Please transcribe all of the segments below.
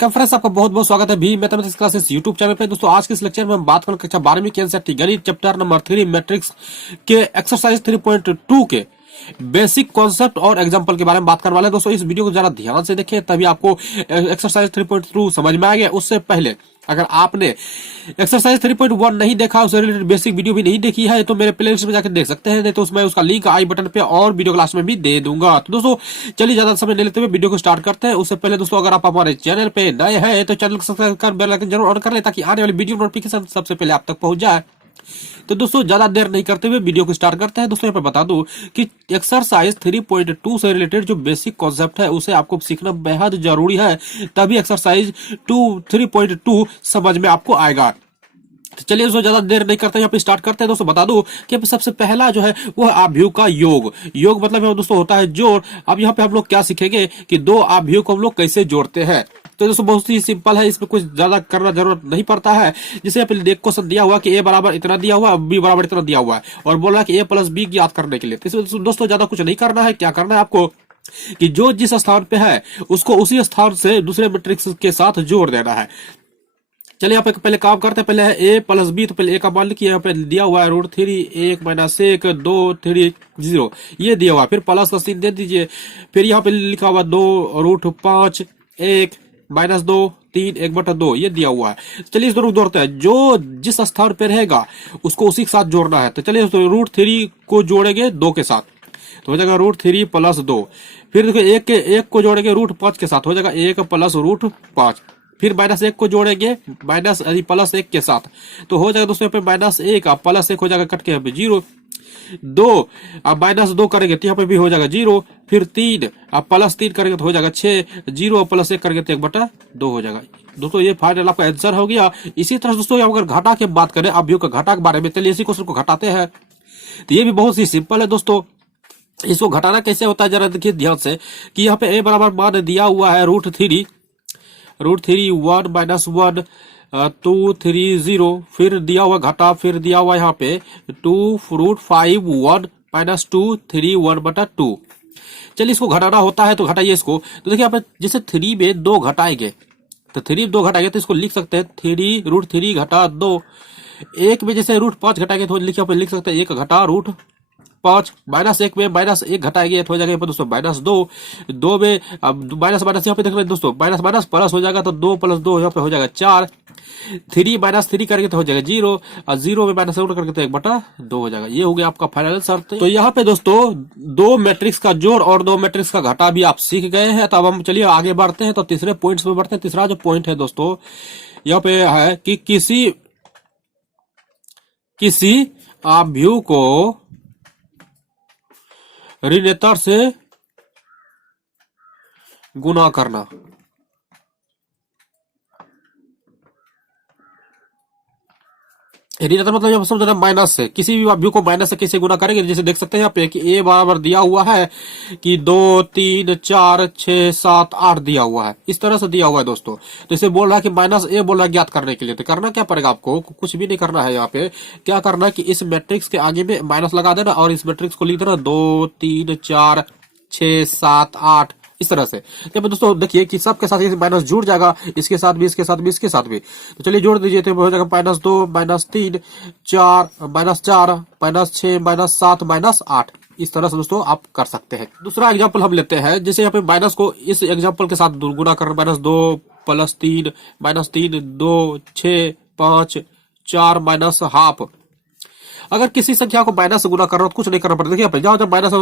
Friends, आपका बहुत बहुत स्वागत है भी मैथमेटिक्स क्लासेस यूट्यूब चैनल पे। दोस्तों आज के इस लेक्चर में हम बात करेंगे कक्षा 12वीं के एनसीईआरटी गणित चैप्टर नंबर 3 मैट्रिक्स के एक्सरसाइज 3.2 के बेसिक कॉन्सेप्ट और एग्जांपल के बारे में बात करने वाले हैं। दोस्तों इस वीडियो को जरा ध्यान से देखें, तभी आपको एक्सरसाइज 3.2 समझ में आएगा। उससे पहले अगर आपने एक्सरसाइज 3.1 नहीं देखा, उससे रिलेटेड बेसिक वीडियो भी नहीं देखी है, तो मेरे प्लेलिस्ट में जाकर देख सकते हैं, नहीं तो उसमें उसका लिंक आई बटन पे और वीडियो क्लास में भी दे दूंगा। तो दोस्तों चलिए ज्यादा समय नहीं लेते हुए वीडियो को स्टार्ट करते हैं। उससे पहले दोस्तों अगर आप हमारे चैनल पे नए हैं तो चैनल को सब्सक्राइब कर बेल आइकन जरूर ऑन कर ले, ताकि आने वाली वीडियो नोटिफिकेशन सबसे पहले आप तक पहुंच जाए। तो दोस्तों ज्यादा देर नहीं करते हुए वीडियो को स्टार्ट करते हैं। दोस्तों यहाँ पे बता दूं कि एक्सरसाइज 3.2 से रिलेटेड जो बेसिक कॉन्सेप्ट है उसे आपको सीखना बेहद जरूरी है, तभी एक्सरसाइज 3.2 समझ में आपको आएगा। तो चलिए दोस्तों ज्यादा देर नहीं करते, यहाँ पे स्टार्ट करते हैं। दोस्तों बता दूं कि सबसे पहला जो है वो है आव्यूह का योग। योग मतलब दोस्तों होता है जोड़। अब यहाँ पे हम लोग क्या सीखेंगे कि दो आव्यूह को हम लोग कैसे जोड़ते हैं। तो दोस्तों बहुत ही सिंपल है, इसमें कुछ ज्यादा करना जरूरत नहीं पड़ता है। जैसे यहाँ पे क्वेश्चन दिया हुआ कि a बराबर इतना दिया हुआ, b बराबर इतना दिया हुआ है, और बोल रहा है कि a प्लस b याद करने के लिए। तो दोस्तों ज्यादा कुछ नहीं करना है। क्या करना है आपको कि जो जिस स्थान पे है उसको उसी स्थान से दूसरे मैट्रिक्स के साथ जोड़ देना है। चलिए यहाँ पे पहले काम करते हैं। पहले है a प्लस बी, तो पहले a का मान लिखिए। यहाँ पे दिया हुआ है √3 1 - 1 2 3 0, ये दिया हुआ है। फिर प्लस का सीन दे दीजिए। फिर यहाँ पे लिखा हुआ 2√5 1 -2 3 1/2, ये दिया हुआ है। चलिए इस दोनों जोड़ते हैं। जो जिस स्थान पे रहेगा उसको उसी के साथ जोड़ना है। तो चलिए √3 को जोड़ेंगे 2 के साथ, तो हो जाएगा √3 + 2। फिर देखो एक को जोड़ेंगे √5 के साथ, हो जाएगा 1 + √5। फिर -1 को जोड़ेंगे +1 के साथ, तो हो जाएगा दोस्तों यहाँ पे -1 अब +1 हो जाएगा कट के यहाँ पे 0। 2 अब -2 करेंगे तो यहाँ पे भी हो जाएगा 0। फिर 3 अब +3 करेंगे तो हो जाएगा 6। 0 +1 करेंगे तो 1/2 हो जाएगा। दोस्तों ये फाइनल आपका आंसर हो गया। इसी तरह दोस्तों अगर घटा की बात करें, अवयव का घटा के बारे में, चलिए इसी क्वेश्चन को घटाते हैं। तो ये भी बहुत ही सिंपल है दोस्तों। इसको घटाना कैसे होता है जरा देखिए ध्यान से कि यहाँ पे a बराबर मान दिया हुआ है √3 1 - 1 2 3 0। फिर दिया हुआ घटा, फिर दिया हुआ यहाँ पे 2√5 1 - 2 3 1/2। चलिए इसको घटाना होता है तो घटाइए इसको। तो देखिए यहाँ पे जैसे 3 में 2 घटाएंगे, तो 3 में 2 घटाएंगे तो इसको लिख सकते हैं 3 √3 घटा 2। 1 में जैसे √5 घटाएंगे तो लिख सकते हैं 1 घटा √5। -1 में -1 घटाएंगे तो हो जाएगा दोस्तों -2। 2 में अब माइनस यहाँ पे देख रहे हैं दोस्तों, माइनस प्लस हो जाएगा तो 2 + 2 यहाँ पे हो जाएगा 4। 3 -3 करेंगे तो हो जाएगा 0, और 0 में -1 करके तो 1/2 हो जाएगा। ये हो गया आपका फाइनल आंसर। तो यहाँ पे दोस्तों 2 मैट्रिक्स का जोड़ और 2 मैट्रिक्स का घटा भी आप सीख गए हैं। तो अब हम चलिए आगे बढ़ते हैं, तो तीसरे पॉइंट्स पे बढ़ते हैं। तीसरा जो पॉइंट है दोस्तों यहाँ पे है कि किसी आव्यूह को ऋणात्मक से गुना करना। ऋणात्मक मतलब समझना माइनस से, किसी भी अवयव को माइनस से कैसे गुना करेंगे। जैसे देख सकते हैं यहाँ पे कि a बराबर दिया हुआ है कि 2 3 4 6 7 8 दिया हुआ है, इस तरह से दिया हुआ है दोस्तों। तो इसे बोल रहा है कि -a बोल रहा है ज्ञात करने के लिए। तो करना क्या पड़ेगा आपको, कुछ भी नहीं करना है। यहाँ पे क्या करना है कि इस मैट्रिक्स के आगे में माइनस लगा देना और इस मैट्रिक्स को लिख देना 2 3 4 6 7 8 इस तरह से। तो दोस्तों देखिए कि सबके साथ ये माइनस जुड़ जाएगा, इसके साथ भी, इसके साथ भी, इसके साथ भी। तो चलिए जोड़ दीजिए, तो हो जाएगा -2 -3 4 -4 -6 -7 -8। इस तरह से दोस्तों आप कर सकते हैं। दूसरा एग्जांपल हम लेते हैं। जैसे यहाँ पे माइनस को इस एग्जांपल के साथ गुना कर, -2 + 3 -3 2 6 5 4 -½ अगर किसी संख्या को माइनस से गुना कर रहा हो तो कुछ नहीं करना पड़ता। देखिए जहां जब माइनस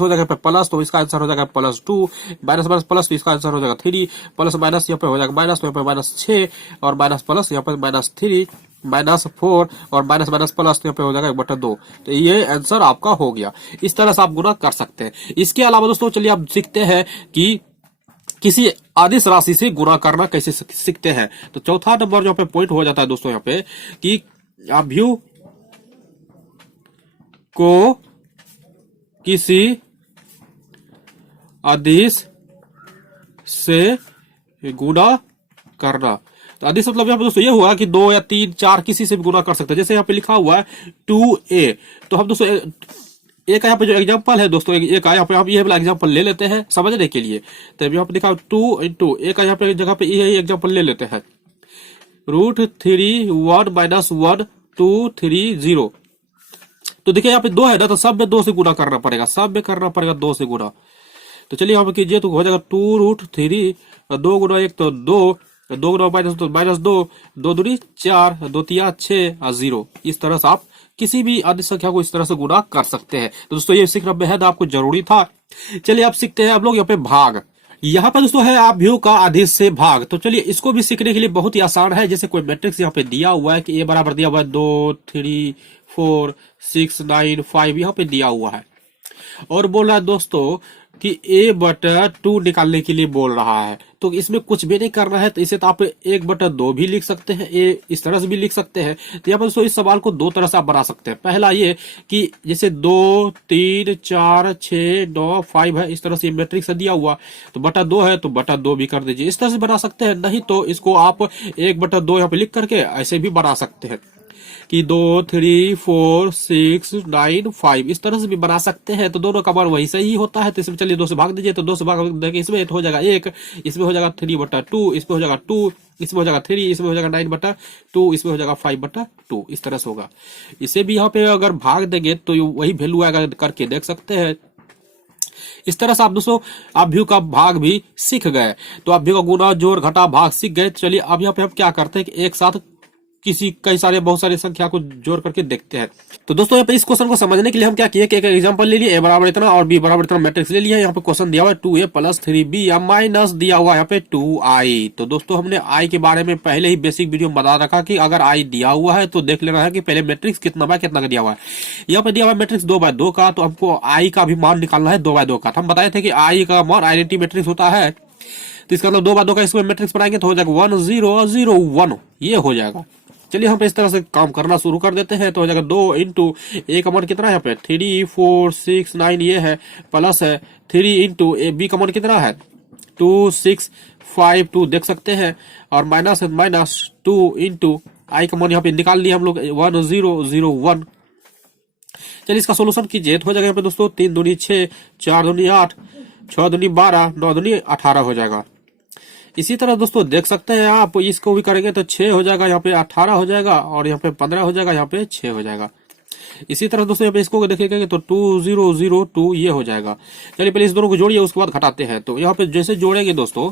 हो जाएगा प्लस, तो इसका आंसर हो जाएगा +2। माइनस प्लस तो इसका आंसर हो जाएगा 3। प्लस माइनस यहाँ पे हो जाएगा माइनस, तो यहाँ पे -6, और माइनस प्लस यहाँ पे -3 -4, और माइनस प्लस यहाँ पे हो जाएगा 1/2। तो ये आंसर आपका हो गया। इस तरह से आप गुना कर सकते हैं। इसके अलावा दोस्तों चलिए आप सीखते हैं कि किसी आदिश राशि से गुना करना कैसे सीखते हैं। तो चौथा नंबर जो पे पॉइंट हो जाता है दोस्तों यहाँ पे कि अवयव को किसी आदिश से गुना करना। तो आदिश मतलब यहाँ पे दोस्तों ये हुआ कि 2 या 3 4 किसी से भी गुना कर सकते हैं। जैसे यहाँ पे लिखा हुआ है 2a, तो हम दोस्तों एक यहाँ पे जो एग्जांपल है दोस्तों, एक यहाँ पे हम ये वाला एग्जांपल ले लेते हैं समझने के लिए। तो यहाँ पे लिखा 2 इंटू एक यहाँ पे जगह पे ये एग्जांपल ले लेते हैं, √3 1 माइनस 1 2 3 0। तो देखिए यहाँ पे 2 है ना, तो सब में 2 से गुना करना पड़ेगा, सब में करना पड़ेगा 2 से गुना। तो चलिए यहाँ पे कीजिए तो हो जाएगा 2√3, 2 गुना 1 तो 2, 2 गुना माइनस 2, 2 दूनी 4, 2 तिया 6 और 0। इस तरह से आप किसी भी आदि संख्या को इस तरह से गुना कर सकते हैं। तो दोस्तों ये सीखना बेहद आपको जरूरी था। चलिए आप सीखते हैं आप लोग यहाँ पे भाग। यहाँ पर दोस्तों है आव्यूह का आदेश से भाग। तो चलिए इसको भी सीखने के लिए बहुत ही आसान है। जैसे कोई मैट्रिक्स यहाँ पे दिया हुआ है कि ए बराबर दिया हुआ है 2 3 4 6 9 5, यहाँ पे दिया हुआ है और बोल रहा है दोस्तों कि a/2 निकालने के लिए बोल रहा है। तो इसमें कुछ भी नहीं करना है, तो इसे तो आप 1/2 भी लिख सकते हैं, ए इस तरह से भी लिख सकते हैं। तो यहाँ पर दोस्तों इस सवाल को 2 तरह से आप बना सकते हैं। पहला ये कि जैसे 2 3 4 6 9 5 है, इस तरह से मैट्रिक्स दिया हुआ तो /2 है तो /2 भी कर दीजिए, इस तरह से बना सकते हैं। नहीं तो इसको आप 1/2 यहाँ पे लिख करके ऐसे भी बना सकते हैं कि 2 3 4 6 9 5, इस तरह से भी बना सकते हैं। तो दोनों का मान वही सही होता है। तो इसमें चलिए 2 से भाग दीजिए, तो 2 से भाग देंगे इसमें तो हो जाएगा 1, इसमें हो जाएगा 3/2, इसमें हो जाएगा 2, इसमें हो जाएगा 3, इसमें हो जाएगा 9/2, इसमें हो जाएगा 5/2, इस तरह से होगा। इसे भी यहाँ पे अगर भाग देंगे तो वही वैल्यू आएगा, करके देख सकते हैं। इस तरह से आप दोस्तों आव्यूह का भाग भी सीख गए। तो आव्यूह का गुना जोड़ घटा भाग सीख गए। तो चलिए अब यहाँ पे हम क्या करते हैं कि एक साथ बहुत सारे संख्या को जोड़ करके देखते हैं। तो दोस्तों यहाँ पे इस क्वेश्चन को समझने के लिए हम क्या किए कि एक एग्जांपल ले लिए, ए बराबर इतना और बी बराबर इतना मैट्रिक्स ले लिया। यहाँ पे क्वेश्चन दिया हुआ है 2a + 3b या माइनस दिया हुआ है यहाँ पे 2i। तो दोस्तों हमने i के बारे में पहले ही बेसिक वीडियो में बता रखा कि अगर i दिया हुआ है तो देख लेना है कि पहले मैट्रिक्स कितना बाय कितना का दिया हुआ है। यहाँ पे दिया हुआ है मैट्रिक्स 2/2 का, तो हमको i का भी मान निकालना है 2/2 का। तो हम बताए थे कि i का मान आइडेंटिटी मैट्रिक्स होता है, तो इसका मतलब 2/2 का इसमें मैट्रिक्स बनाएंगे तो हो जाएगा 1 0 0 1, ये हो जाएगा। चलिए हम इस तरह से काम करना शुरू कर देते हैं। तो हो जाएगा 2 इंटू ए का मान कितना है यहाँ पे 3 4 6 9 ये है, प्लस है 3 इंटू ए बी का मान कितना है 2 6 5 2 देख सकते हैं, और माइनस है -2 इंटू आई का मान यहाँ पे निकाल लिया हम लोग 1 0 0 1। चलिए इसका सोल्यूशन कीजिए तो हो जाएगा यहाँ पे दोस्तों 3 दूनी 6, 4 दूनी 8, 6 दूनी 12, 9 दूनी 18 हो जाएगा। इसी तरह दोस्तों देख सकते हैं आप इसको भी करेंगे तो 6 हो जाएगा, यहाँ पे 18 हो जाएगा, और यहाँ पे 15 हो जाएगा, यहाँ पे 6 हो जाएगा। इसी तरह दोस्तों यहाँ पे इसको देखेंगे तो 2 0 0 2 ये हो जाएगा। चलिए पहले इस दोनों को जोड़िए, उसके बाद घटाते हैं। तो यहाँ पे जैसे जोड़ेंगे दोस्तों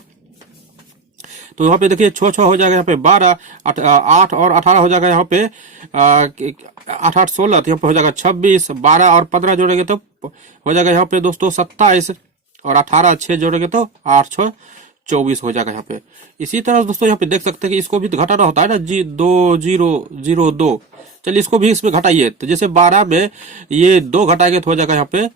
तो यहाँ पे देखिए 6 हो जाएगा, यहाँ पे 12, 8 और 18 हो जाएगा, यहाँ पे 8 8 16, तो यहाँ पे हो जाएगा 26, 12 और 15 जोड़ेंगे तो हो जाएगा यहाँ पे दोस्तों 27, और 18 6 जोड़ेंगे तो 8 6 24 हो जाएगा यहाँ पे। इसी तरह दोस्तों यहाँ पे देख सकते हैं कि इसको भी तो घटाना होता है ना, 2 0 0 2। चलिए इसको भी इसमें घटाइए। तो जैसे 12 में ये 2 घटाएंगे तो हो जाएगा यहाँ पे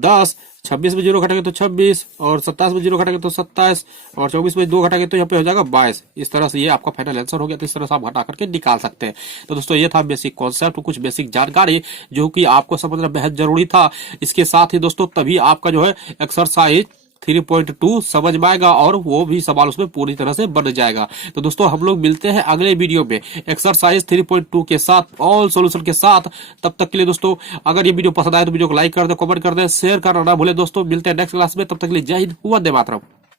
10, 26 में 0 घटाएंगे तो 26, और 27 में 0 घटाएंगे तो 27, और 24 में 2 घटाएंगे तो यहाँ पे हो जाएगा 22। इस तरह से ये आपका फाइनल आंसर हो गया। तो इस तरह से आप घटा करके निकाल सकते हैं। तो दोस्तों ये था बेसिक कॉन्सेप्ट, कुछ बेसिक जानकारी जो कि आपको समझना बेहद जरूरी था। इसके साथ ही दोस्तों तभी आपका जो है एक्सरसाइज 3.2 समझ में आएगा और वो भी सवाल उसमें पूरी तरह से बन जाएगा। तो दोस्तों हम लोग मिलते हैं अगले वीडियो में एक्सरसाइज 3.2 के साथ, ऑल सॉल्यूशन के साथ। तब तक के लिए दोस्तों अगर ये वीडियो पसंद आए तो वीडियो को लाइक कर दे, कमेंट कर दे, शेयर करना ना भूले। दोस्तों मिलते हैं नेक्स्ट क्लास में, तब तक के लिए जय हिंद, वंदे मातरम।